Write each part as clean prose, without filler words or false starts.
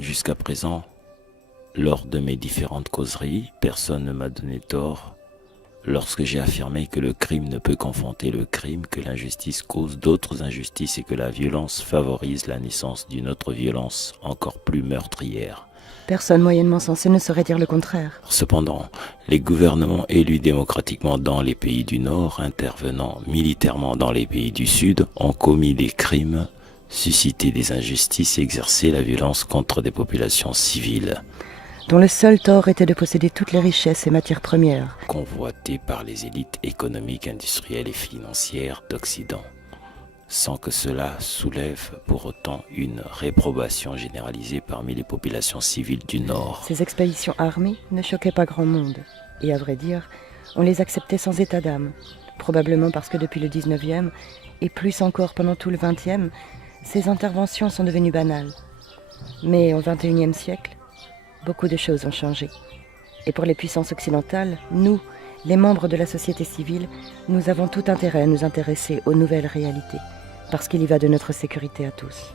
Jusqu'à présent, lors de mes différentes causeries, personne ne m'a donné tort lorsque j'ai affirmé que le crime ne peut qu'enfanter le crime, que l'injustice cause d'autres injustices et que la violence favorise la naissance d'une autre violence encore plus meurtrière. Personne moyennement sensée ne saurait dire le contraire. Cependant, les gouvernements élus démocratiquement dans les pays du Nord, intervenant militairement dans les pays du Sud, ont commis des crimes, suscité des injustices et exercé la violence contre des populations civiles, dont le seul tort était de posséder toutes les richesses et matières premières, convoitées par les élites économiques, industrielles et financières d'Occident, sans que cela soulève pour autant une réprobation généralisée parmi les populations civiles du Nord. Ces expéditions armées ne choquaient pas grand monde. Et à vrai dire, on les acceptait sans état d'âme. Probablement parce que depuis le 19e, et plus encore pendant tout le 20e, ces interventions sont devenues banales. Mais au 21e siècle, beaucoup de choses ont changé. Et pour les puissances occidentales, nous, les membres de la société civile, nous avons tout intérêt à nous intéresser aux nouvelles réalités, parce qu'il y va de notre sécurité à tous.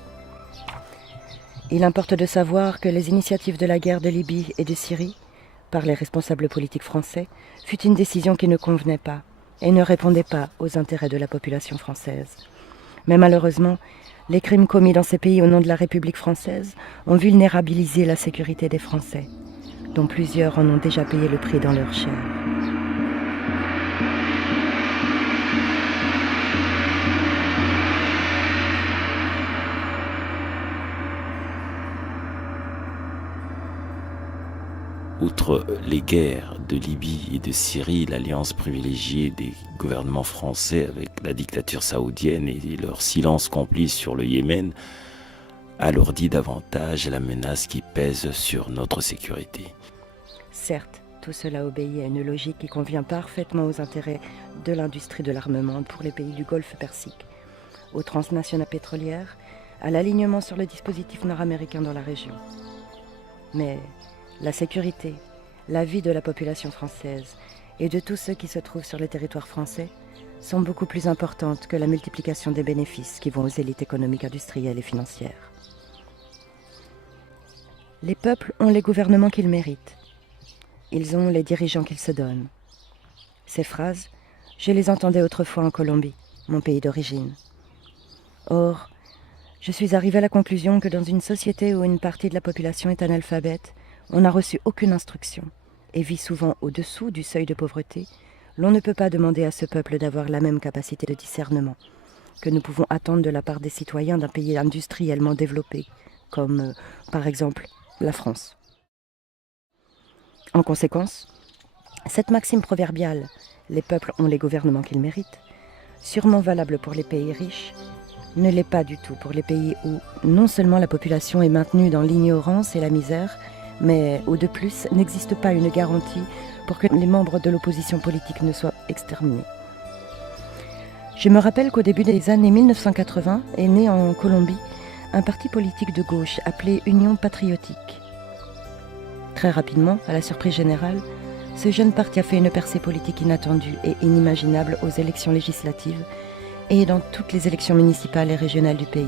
Il importe de savoir que les initiatives de la guerre de Libye et de Syrie, par les responsables politiques français, fut une décision qui ne convenait pas et ne répondait pas aux intérêts de la population française. Mais malheureusement, les crimes commis dans ces pays au nom de la République française ont vulnérabilisé la sécurité des Français, dont plusieurs en ont déjà payé le prix dans leur chair. Outre les guerres de Libye et de Syrie, l'alliance privilégiée des gouvernements français avec la dictature saoudienne et leur silence complice sur le Yémen alourdit davantage la menace qui pèse sur notre sécurité. Certes, tout cela obéit à une logique qui convient parfaitement aux intérêts de l'industrie de l'armement pour les pays du Golfe Persique, aux transnationales pétrolières, à l'alignement sur le dispositif nord-américain dans la région. Mais la sécurité, la vie de la population française et de tous ceux qui se trouvent sur le territoire français sont beaucoup plus importantes que la multiplication des bénéfices qui vont aux élites économiques, industrielles et financières. Les peuples ont les gouvernements qu'ils méritent. Ils ont les dirigeants qu'ils se donnent. Ces phrases, je les entendais autrefois en Colombie, mon pays d'origine. Or, je suis arrivée à la conclusion que dans une société où une partie de la population est analphabète, on n'a reçu aucune instruction et vit souvent au-dessous du seuil de pauvreté, l'on ne peut pas demander à ce peuple d'avoir la même capacité de discernement que nous pouvons attendre de la part des citoyens d'un pays industriellement développé, comme par exemple la France. En conséquence, cette maxime proverbiale « les peuples ont les gouvernements qu'ils méritent », sûrement valable pour les pays riches, ne l'est pas du tout pour les pays où non seulement la population est maintenue dans l'ignorance et la misère, mais où de plus n'existe pas une garantie pour que les membres de l'opposition politique ne soient exterminés. Je me rappelle qu'au début des années 1980 est né en Colombie un parti politique de gauche appelé Union patriotique. Très rapidement, à la surprise générale, ce jeune parti a fait une percée politique inattendue et inimaginable aux élections législatives et dans toutes les élections municipales et régionales du pays.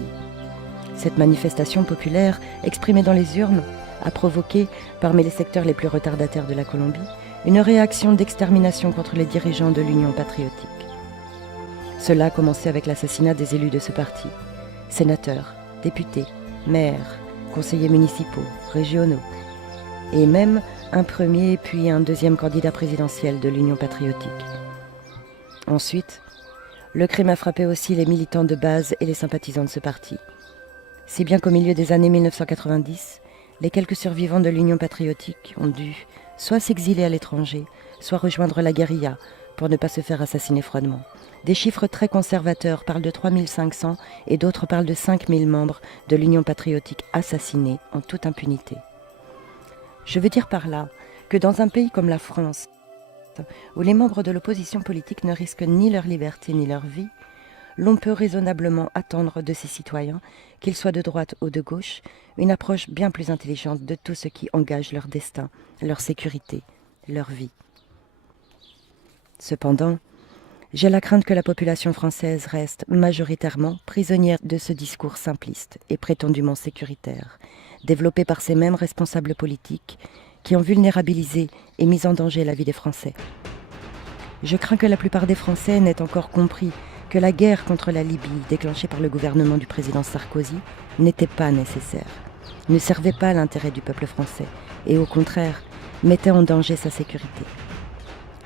Cette manifestation populaire, exprimée dans les urnes, a provoqué, parmi les secteurs les plus retardataires de la Colombie, une réaction d'extermination contre les dirigeants de l'Union patriotique. Cela a commencé avec l'assassinat des élus de ce parti, sénateurs, députés, maires, conseillers municipaux, régionaux, et même un premier puis un deuxième candidat présidentiel de l'Union patriotique. Ensuite, le crime a frappé aussi les militants de base et les sympathisants de ce parti. Si bien qu'au milieu des années 1990, les quelques survivants de l'Union patriotique ont dû soit s'exiler à l'étranger, soit rejoindre la guérilla pour ne pas se faire assassiner froidement. Des chiffres très conservateurs parlent de 3500 et d'autres parlent de 5000 membres de l'Union patriotique assassinés en toute impunité. Je veux dire par là que dans un pays comme la France, où les membres de l'opposition politique ne risquent ni leur liberté ni leur vie, l'on peut raisonnablement attendre de ces citoyens, qu'ils soient de droite ou de gauche, une approche bien plus intelligente de tout ce qui engage leur destin, leur sécurité, leur vie. Cependant, J'ai la crainte que la population française reste majoritairement prisonnière de ce discours simpliste et prétendument sécuritaire, développé par ces mêmes responsables politiques qui ont vulnérabilisé et mis en danger la vie des Français. Je crains que la plupart des Français n'aient encore compris que la guerre contre la Libye, déclenchée par le gouvernement du président Sarkozy, n'était pas nécessaire, ne servait pas l'intérêt du peuple français et au contraire, mettait en danger sa sécurité.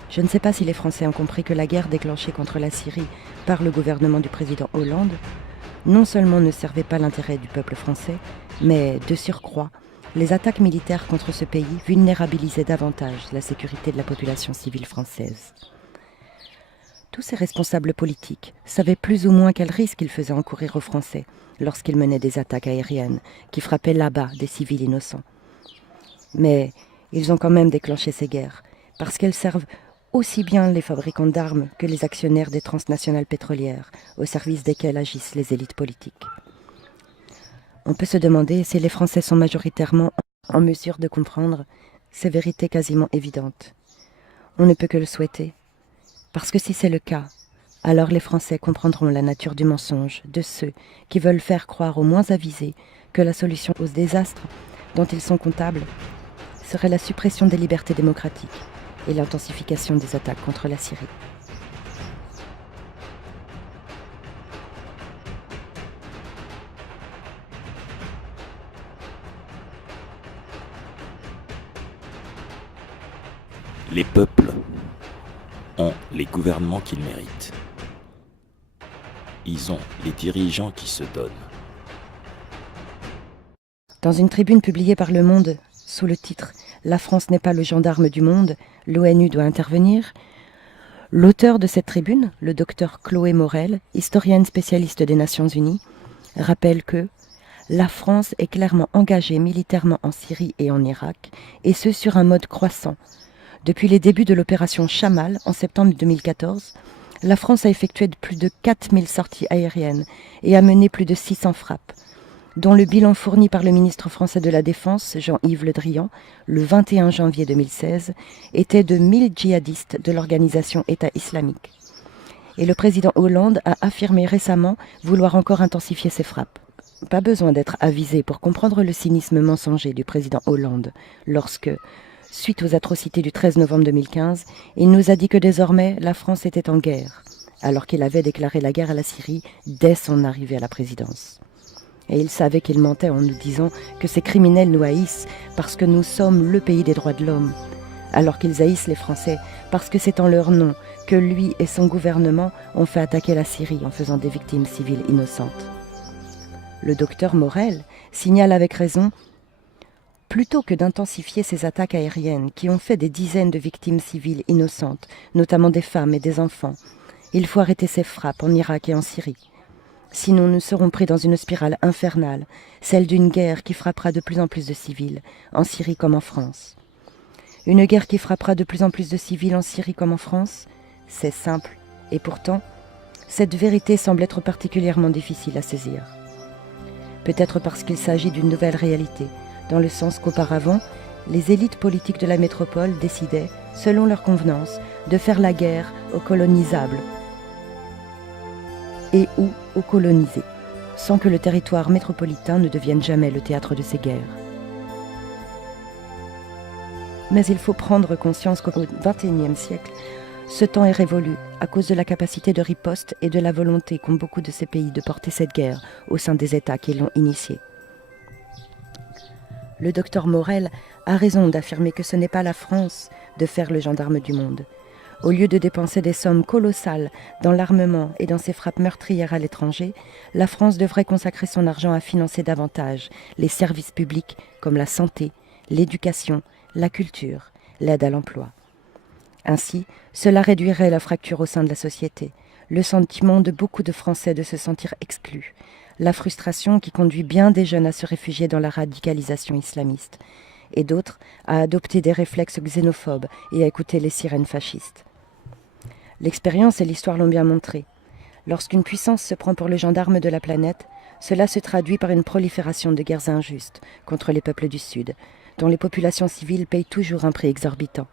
Je ne sais pas si les Français ont compris que la guerre déclenchée contre la Syrie par le gouvernement du président Hollande non seulement ne servait pas l'intérêt du peuple français, mais, de surcroît, les attaques militaires contre ce pays vulnérabilisaient davantage la sécurité de la population civile française. Tous ces responsables politiques savaient plus ou moins quel risque ils faisaient encourir aux Français lorsqu'ils menaient des attaques aériennes qui frappaient là-bas des civils innocents. Mais ils ont quand même déclenché ces guerres parce qu'elles servent aussi bien les fabricants d'armes que les actionnaires des transnationales pétrolières au service desquelles agissent les élites politiques. On peut se demander si les Français sont majoritairement en mesure de comprendre ces vérités quasiment évidentes. On ne peut que le souhaiter. Parce que si c'est le cas, alors les Français comprendront la nature du mensonge de ceux qui veulent faire croire aux moins avisés que la solution aux désastres dont ils sont comptables serait la suppression des libertés démocratiques et l'intensification des attaques contre la Syrie. Les peuples ont les gouvernements qu'ils méritent. Ils ont les dirigeants qui se donnent. Dans une tribune publiée par Le Monde, sous le titre « La France n'est pas le gendarme du monde, l'ONU doit intervenir », l'auteur de cette tribune, le docteur Chloé Morel, historienne spécialiste des Nations Unies, rappelle que « La France est clairement engagée militairement en Syrie et en Irak, et ce sur un mode croissant. Depuis les débuts de l'opération Chamal en septembre 2014, la France a effectué plus de 4000 sorties aériennes et a mené plus de 600 frappes, dont le bilan fourni par le ministre français de la Défense, Jean-Yves Le Drian, le 21 janvier 2016, était de 1000 djihadistes de l'organisation État islamique. Et le président Hollande a affirmé récemment vouloir encore intensifier ses frappes. Pas besoin d'être avisé pour comprendre le cynisme mensonger du président Hollande lorsque, suite aux atrocités du 13 novembre 2015, il nous a dit que désormais la France était en guerre, alors qu'il avait déclaré la guerre à la Syrie dès son arrivée à la présidence. Et il savait qu'il mentait en nous disant que ces criminels nous haïssent parce que nous sommes le pays des droits de l'homme, alors qu'ils haïssent les Français parce que c'est en leur nom que lui et son gouvernement ont fait attaquer la Syrie en faisant des victimes civiles innocentes. Le docteur Morel signale avec raison: plutôt que d'intensifier ces attaques aériennes qui ont fait des dizaines de victimes civiles innocentes, notamment des femmes et des enfants, il faut arrêter ces frappes en Irak et en Syrie. Sinon nous serons pris dans une spirale infernale, celle d'une guerre qui frappera de plus en plus de civils, en Syrie comme en France. Une guerre qui frappera de plus en plus de civils en Syrie comme en France, c'est simple, et pourtant, cette vérité semble être particulièrement difficile à saisir. Peut-être parce qu'il s'agit d'une nouvelle réalité, dans le sens qu'auparavant, les élites politiques de la métropole décidaient, selon leur convenance, de faire la guerre aux colonisables et ou aux colonisés, sans que le territoire métropolitain ne devienne jamais le théâtre de ces guerres. Mais il faut prendre conscience qu'au XXIe siècle, ce temps est révolu à cause de la capacité de riposte et de la volonté qu'ont beaucoup de ces pays de porter cette guerre au sein des États qui l'ont initiée. Le docteur Morel a raison d'affirmer que ce n'est pas la France de faire le gendarme du monde. Au lieu de dépenser des sommes colossales dans l'armement et dans ses frappes meurtrières à l'étranger, la France devrait consacrer son argent à financer davantage les services publics comme la santé, l'éducation, la culture, l'aide à l'emploi. Ainsi, cela réduirait la fracture au sein de la société, le sentiment de beaucoup de Français de se sentir exclus, la frustration qui conduit bien des jeunes à se réfugier dans la radicalisation islamiste, et d'autres à adopter des réflexes xénophobes et à écouter les sirènes fascistes. L'expérience et l'histoire l'ont bien montré. Lorsqu'une puissance se prend pour le gendarme de la planète, cela se traduit par une prolifération de guerres injustes contre les peuples du Sud, dont les populations civiles payent toujours un prix exorbitant.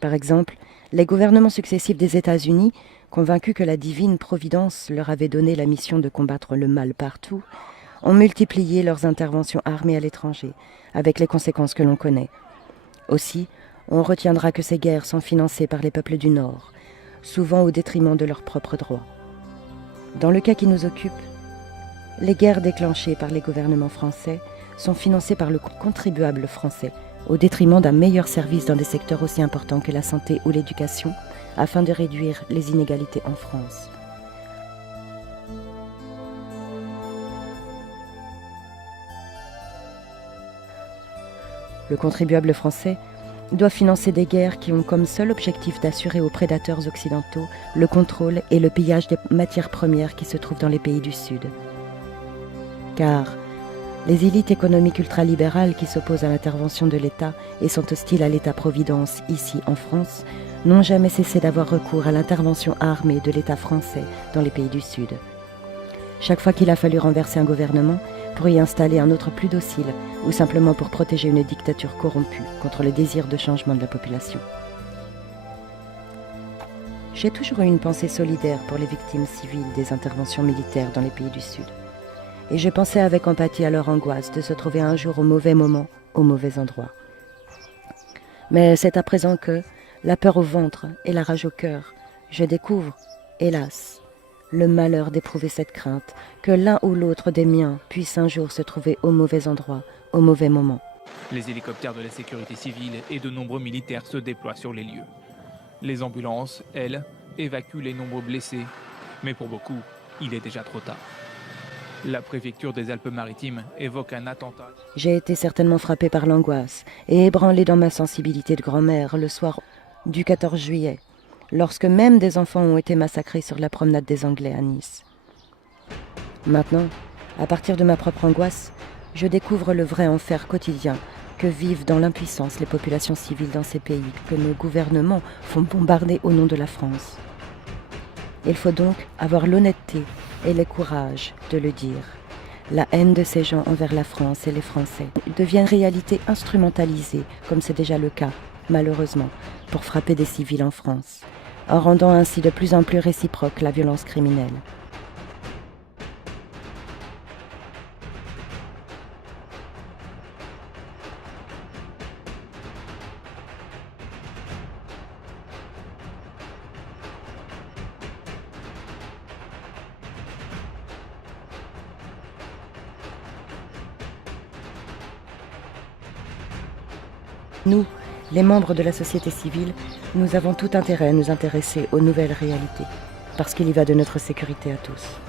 Par exemple, les gouvernements successifs des États-Unis convaincus que la divine providence leur avait donné la mission de combattre le mal partout, ont multiplié leurs interventions armées à l'étranger, avec les conséquences que l'on connaît. Aussi, on retiendra que ces guerres sont financées par les peuples du Nord, souvent au détriment de leurs propres droits. Dans le cas qui nous occupe, les guerres déclenchées par les gouvernements français sont financées par le contribuable français, au détriment d'un meilleur service dans des secteurs aussi importants que la santé ou l'éducation, afin de réduire les inégalités en France. Le contribuable français doit financer des guerres qui ont comme seul objectif d'assurer aux prédateurs occidentaux le contrôle et le pillage des matières premières qui se trouvent dans les pays du Sud. Car les élites économiques ultralibérales qui s'opposent à l'intervention de l'État et sont hostiles à l'État-providence ici en France n'ont jamais cessé d'avoir recours à l'intervention armée de l'État français dans les pays du Sud. Chaque fois qu'il a fallu renverser un gouvernement pour y installer un autre plus docile ou simplement pour protéger une dictature corrompue contre le désir de changement de la population. J'ai toujours eu une pensée solidaire pour les victimes civiles des interventions militaires dans les pays du Sud. Et je pensais avec empathie à leur angoisse de se trouver un jour au mauvais moment, au mauvais endroit. Mais c'est à présent que, la peur au ventre et la rage au cœur, je découvre, hélas, le malheur d'éprouver cette crainte que l'un ou l'autre des miens puisse un jour se trouver au mauvais endroit, au mauvais moment. Les hélicoptères de la sécurité civile et de nombreux militaires se déploient sur les lieux. Les ambulances, elles, évacuent les nombreux blessés, mais pour beaucoup, il est déjà trop tard. La préfecture des Alpes-Maritimes évoque un attentat. J'ai été certainement frappée par l'angoisse et ébranlée dans ma sensibilité de grand-mère le soir du 14 juillet, lorsque même des enfants ont été massacrés sur la promenade des Anglais à Nice. Maintenant, à partir de ma propre angoisse, je découvre le vrai enfer quotidien que vivent dans l'impuissance les populations civiles dans ces pays que nos gouvernements font bombarder au nom de la France. Il faut donc avoir l'honnêteté et le courage de le dire. La haine de ces gens envers la France et les Français devient réalité instrumentalisée, comme c'est déjà le cas, malheureusement, pour frapper des civils en France, en rendant ainsi de plus en plus réciproque la violence criminelle. Nous, les membres de la société civile, nous avons tout intérêt à nous intéresser aux nouvelles réalités, parce qu'il y va de notre sécurité à tous.